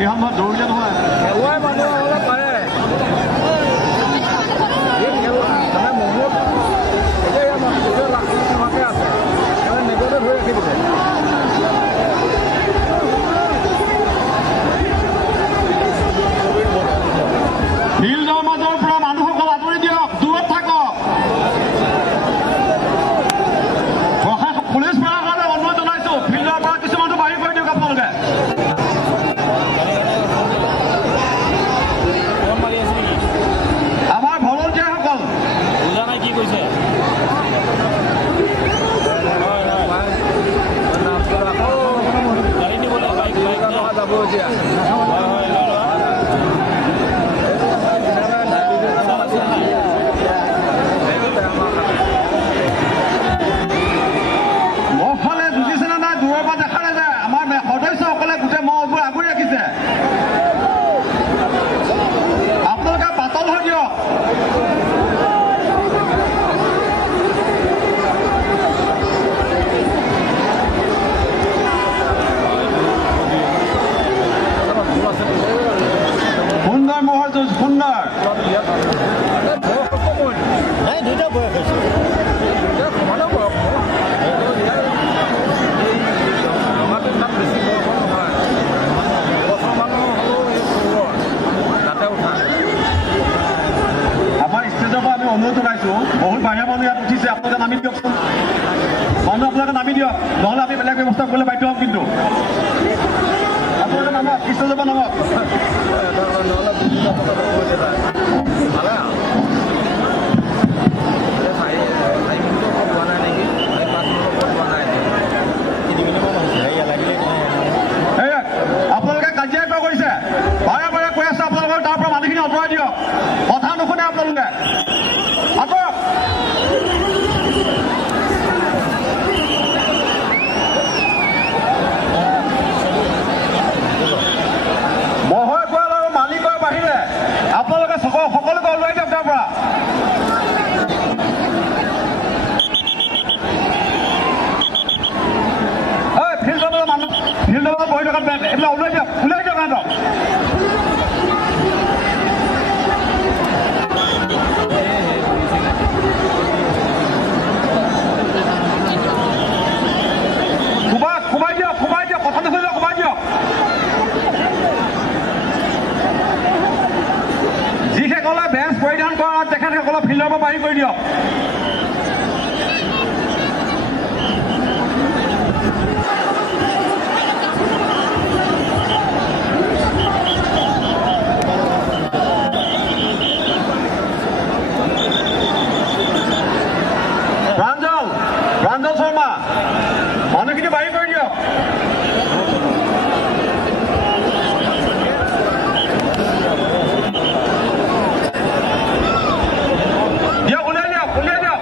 এই সময়ত দৌৰিলে নহয় খেলুৱাই মানুহ অলপ পাৰে মানে বহুত এতিয়া লাখে আছে মানে নিজতে ধৰি ৰাখি দিছে ফিল্ডৰ মাজৰ পৰা মানুহসকল আঁতৰি দিয়ক দূৰত থাকক পুলিচ প্ৰশাসনে অনুৰোধ জনাইছো ফিল্ডৰ পৰা কিছু মানুহ বাহিৰ কৰি দিয়ক আপোনালোকে আমাৰ ভলণ্টিয়াৰসকল বুজা নাই কি কৈছে গাড়ী নিবলৈ বাইক যাব এতিয়া মফালে যুঁজিছে নে নাই দূৰৰ পৰা দেখা নাযায় আমাৰ সদস্যসকলে গোটেই মহবোৰ আগুৰি ৰাখিছে আপোনালোকে পাতল হৈ দিয়ক সুন্দৰ মহৰ যুঁজ সুন্দৰ দুটা বয়স হৈছে আমাৰ ষ্টেজৰ পৰা আমি অনুৰোধ জনাইছো বহুত বাহিৰা মানুহ ইয়াত উঠিছে আপোনালোকে নামি দিয়কচোন মানুহ আপোনালোকে নামি দিয়ক নহ'লে আমি বেলেগ ব্যৱস্থা কৰিবলৈ বাধ্য হ'ম কিন্তু আপোনালোকে নামক ষ্টেজৰ পৰা নামক আপোনালোকে কাজিয়া কিয় কৰিছে বাৰে বাৰে কৈ আছে আপোনালোকৰ তাৰ পৰা মানুহখিনি আঁতৰাই দিয়ক কথা নুশুনে আপোনালোকে আঁতৰক মহৰ গোৱাল আৰু মালিকৰ বাহিৰে আপোনালোকে সকলোকে ওলাই দিয়ক তাৰ পৰা ফিল্ডৰ মানুহ ফিল্ডৰ বহি থকা এইবিলাক ওলাই দিয়ক সিহঁতক সোমাই দিয়ক কথা নুশুনিলে সোমাই দিয়ক যিসকলে বেঞ্চ পৰিধান কৰা তেখেতসকলক ফিল্ডৰ পৰা বাহিৰ কৰি দিয়ক প্ৰাঞ্জল শৰ্মা মানুহখিনি বাহিৰ কৰি দিয়ক উলিয়াই দিয়ক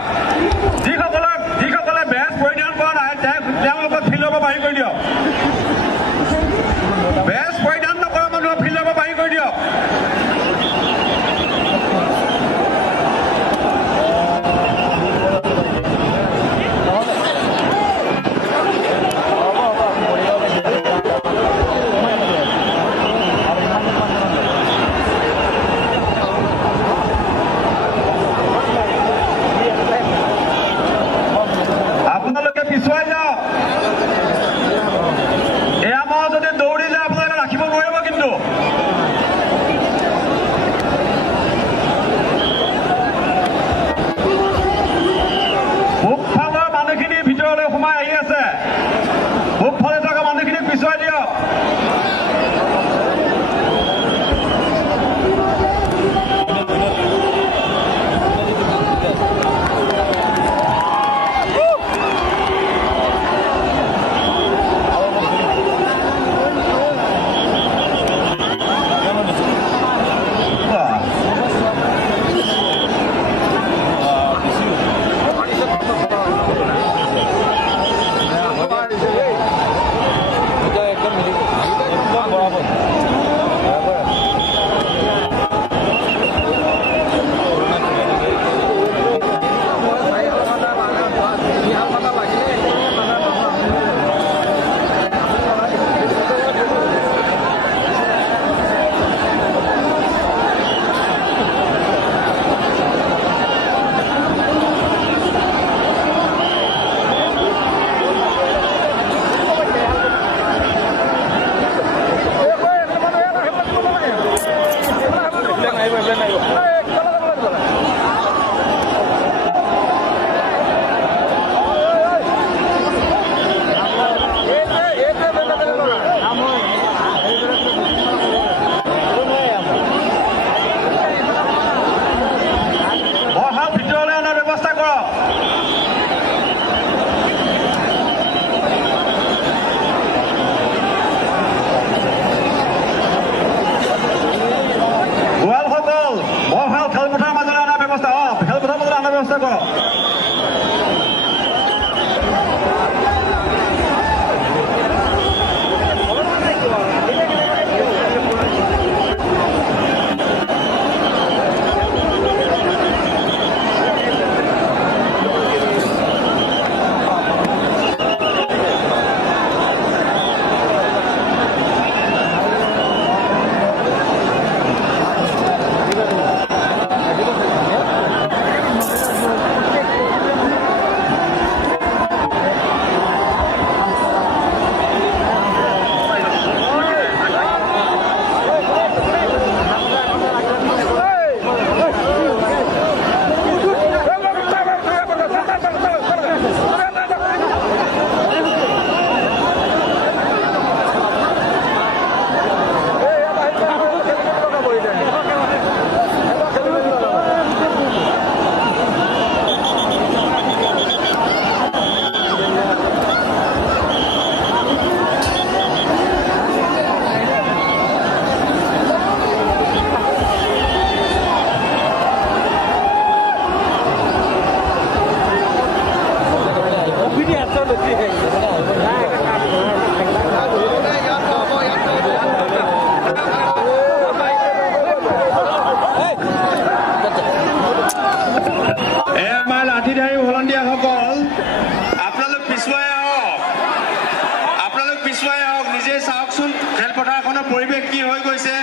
বৰ্তমানৰ পৰিৱেশ কি হৈ গৈছে।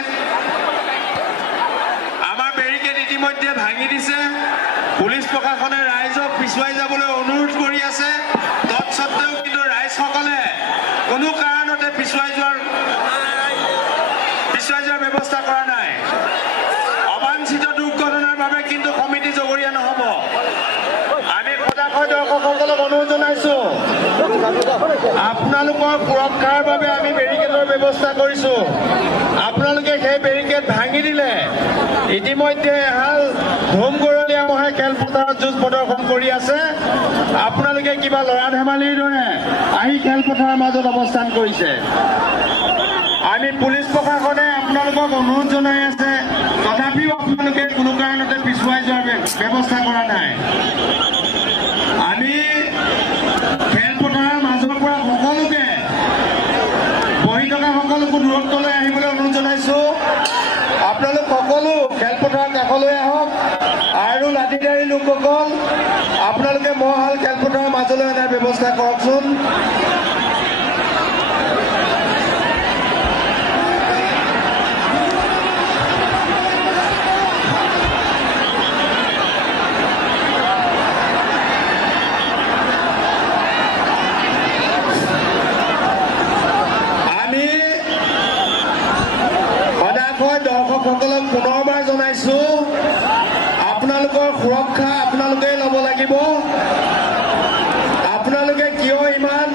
আমাৰ বেৰিকেড ইতিমধ্যে ভাঙি দিছে। পুলিচ প্ৰশাসনে ৰাইজক পিছুৱাই যাবলৈ অনুৰোধ কৰি আছে। তৎসত্ত্বেও কিন্তু ৰাইজসকলে কোনো কাৰণতে পিছুৱাই যোৱাৰ ব্যৱস্থা কৰা নাই। অবাঞ্ছিত দুৰ্ঘটনাৰ বাবে কিন্তু সমিতি জগৰীয়া নহ'ব। আমি সদায় দৰ্শকসকলক অনুৰোধ জনাইছো, আপোনালোকৰ সুৰক্ষাৰ বাবে আমি বেৰিকেডৰ ব্যৱস্থা কৰিছো। আপোনালোকে সেই বেৰিকেড ভাঙি দিলে ইতিমধ্যে এহাল ধুমগৰলীয়া মহে খেলপথাৰত যুঁজ প্ৰদৰ্শন কৰি আছে। আপোনালোকে কিবা লৰা ধেমালিৰ দৰে আহি খেলপথাৰৰ মাজত অৱস্থান কৰিছে। আমি পুলিচ প্ৰশাসনে আপোনালোকক অনুৰোধ জনাই আছে, তথাপিও আপোনালোকে কোনো কাৰণতে পিছুৱাই যোৱাৰ ব্যৱস্থা কৰা নাই। আমি খেলপথাৰৰ মাজৰ পৰা সকলোকে বহি থকা সকলোকো দূৰত্বলৈ আহিবলৈ অনুৰোধ জনাইছো। আপোনালোক সকলো খেলপথাৰৰ কাষলৈ আহক আৰু লাঠিধাৰী লোকসকল আপোনালোকে মহাল খেলপথাৰৰ মাজলৈ অনাৰ ব্যৱস্থা কৰকচোন। দৰ্শকসকলক পুনৰবাৰ জনাইছো, আপোনালোকৰ সুৰক্ষা আপোনালোকে ল'ব লাগিব। আপোনালোকে কিয় ইমান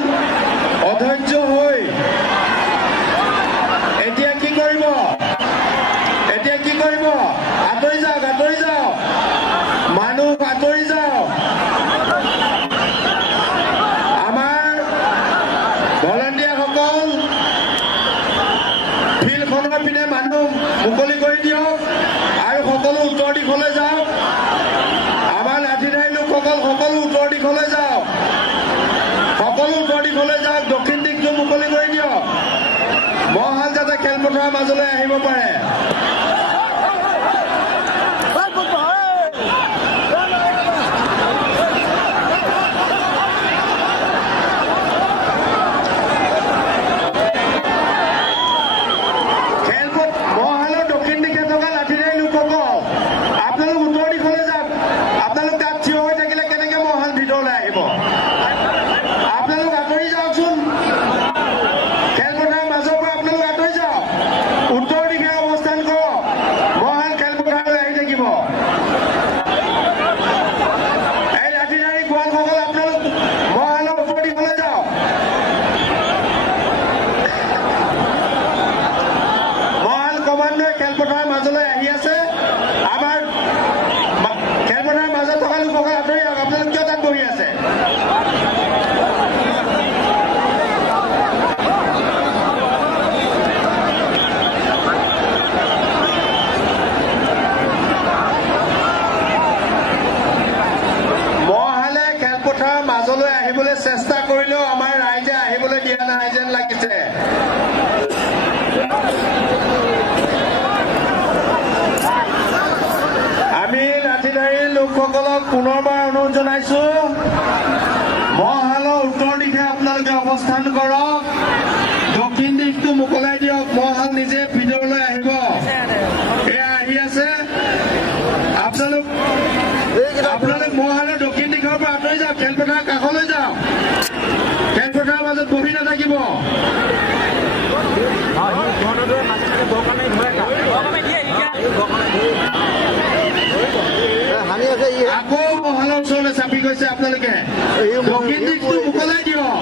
অধৈৰ্য হৈ এতিয়া কি কৰিব? আঁতৰি যাওক, মানুহ আঁতৰি যাওক। আমাৰ ভলেণ্টিয়াৰসকল ফিল্ডখনৰ পিনে মানুহ মুকলি কৰি দিয়ক আৰু সকলো উত্তৰ দিশলৈ যাওক। আমাৰ লাঠিধাৰী লোকসকল সকলো উত্তৰ দিশলৈ যাওক, দক্ষিণ দিশটো মুকলি কৰি দিয়ক। মহাল যাতে খেলপথাৰৰ মাজলৈ আহিব পাৰে। খেলপথাৰৰ মাজলৈ আহি আছে। আমাৰ খেলপথাৰৰ মাজত থকা লোকসকল আঁতৰি যাওক। আপোনালোক কিয় তাত বহি আছে? মহালে খেলপথাৰৰ মাজলৈ আহিবলৈ চেষ্টা কৰিলেও আমাৰ ৰাইজে আহিবলৈ দিয়া নাই যেন লাগিছে। আমি লাঠিধাৰী লোকসকলক পুনৰবাৰ অনুৰোধ জনাইছো, মহালৰ উত্তৰ দিশে আপোনালোকে অৱস্থান কৰক। দক্ষিণ দিশটো মোকলাই দিয়ক। মহাল নিজে ভিতৰলৈ আহিব। এয়া আহি আছে। আপোনালোক মহালৰ দক্ষিণ দিশৰ পৰা আঁতৰি যাওক। খেলপথাৰৰ কাষলৈ যাওক। খেলপথাৰৰ মাজত বহি নাথাকিব। আকৌ মহালৰ ওচৰলৈ চাপি গৈছে আপোনালোকে। দক্ষিণ দিশটো মোকলাই দিয়ক।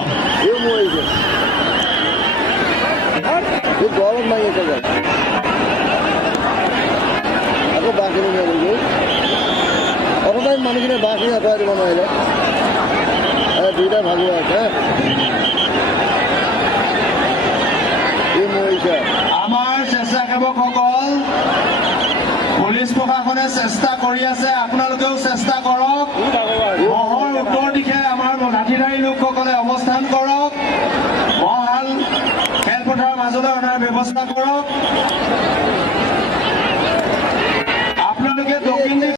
গৰম মাৰি আছে আকৌ বাঁহখিনি নিয়ে নেকি? অকণমান মানুহখিনি বাঁহখিনি আঁতৰাই দিব নোৱাৰিলে। দুইটা ভাগি আছে। আমাৰ স্বেচ্ছাসেৱকসকল পুলিচ প্ৰশাসনে চেষ্টা কৰি আছে। আপোনালোকেও চেষ্টা কৰক। মহৰ উত্তৰ দিশে আমাৰ লাঠিধাৰী লোকসকলে অৱস্থান কৰক। মহাল খেলপথাৰৰ মাজলৈ অনাৰ ব্যৱস্থা কৰক। আপোনালোকে দক্ষিণ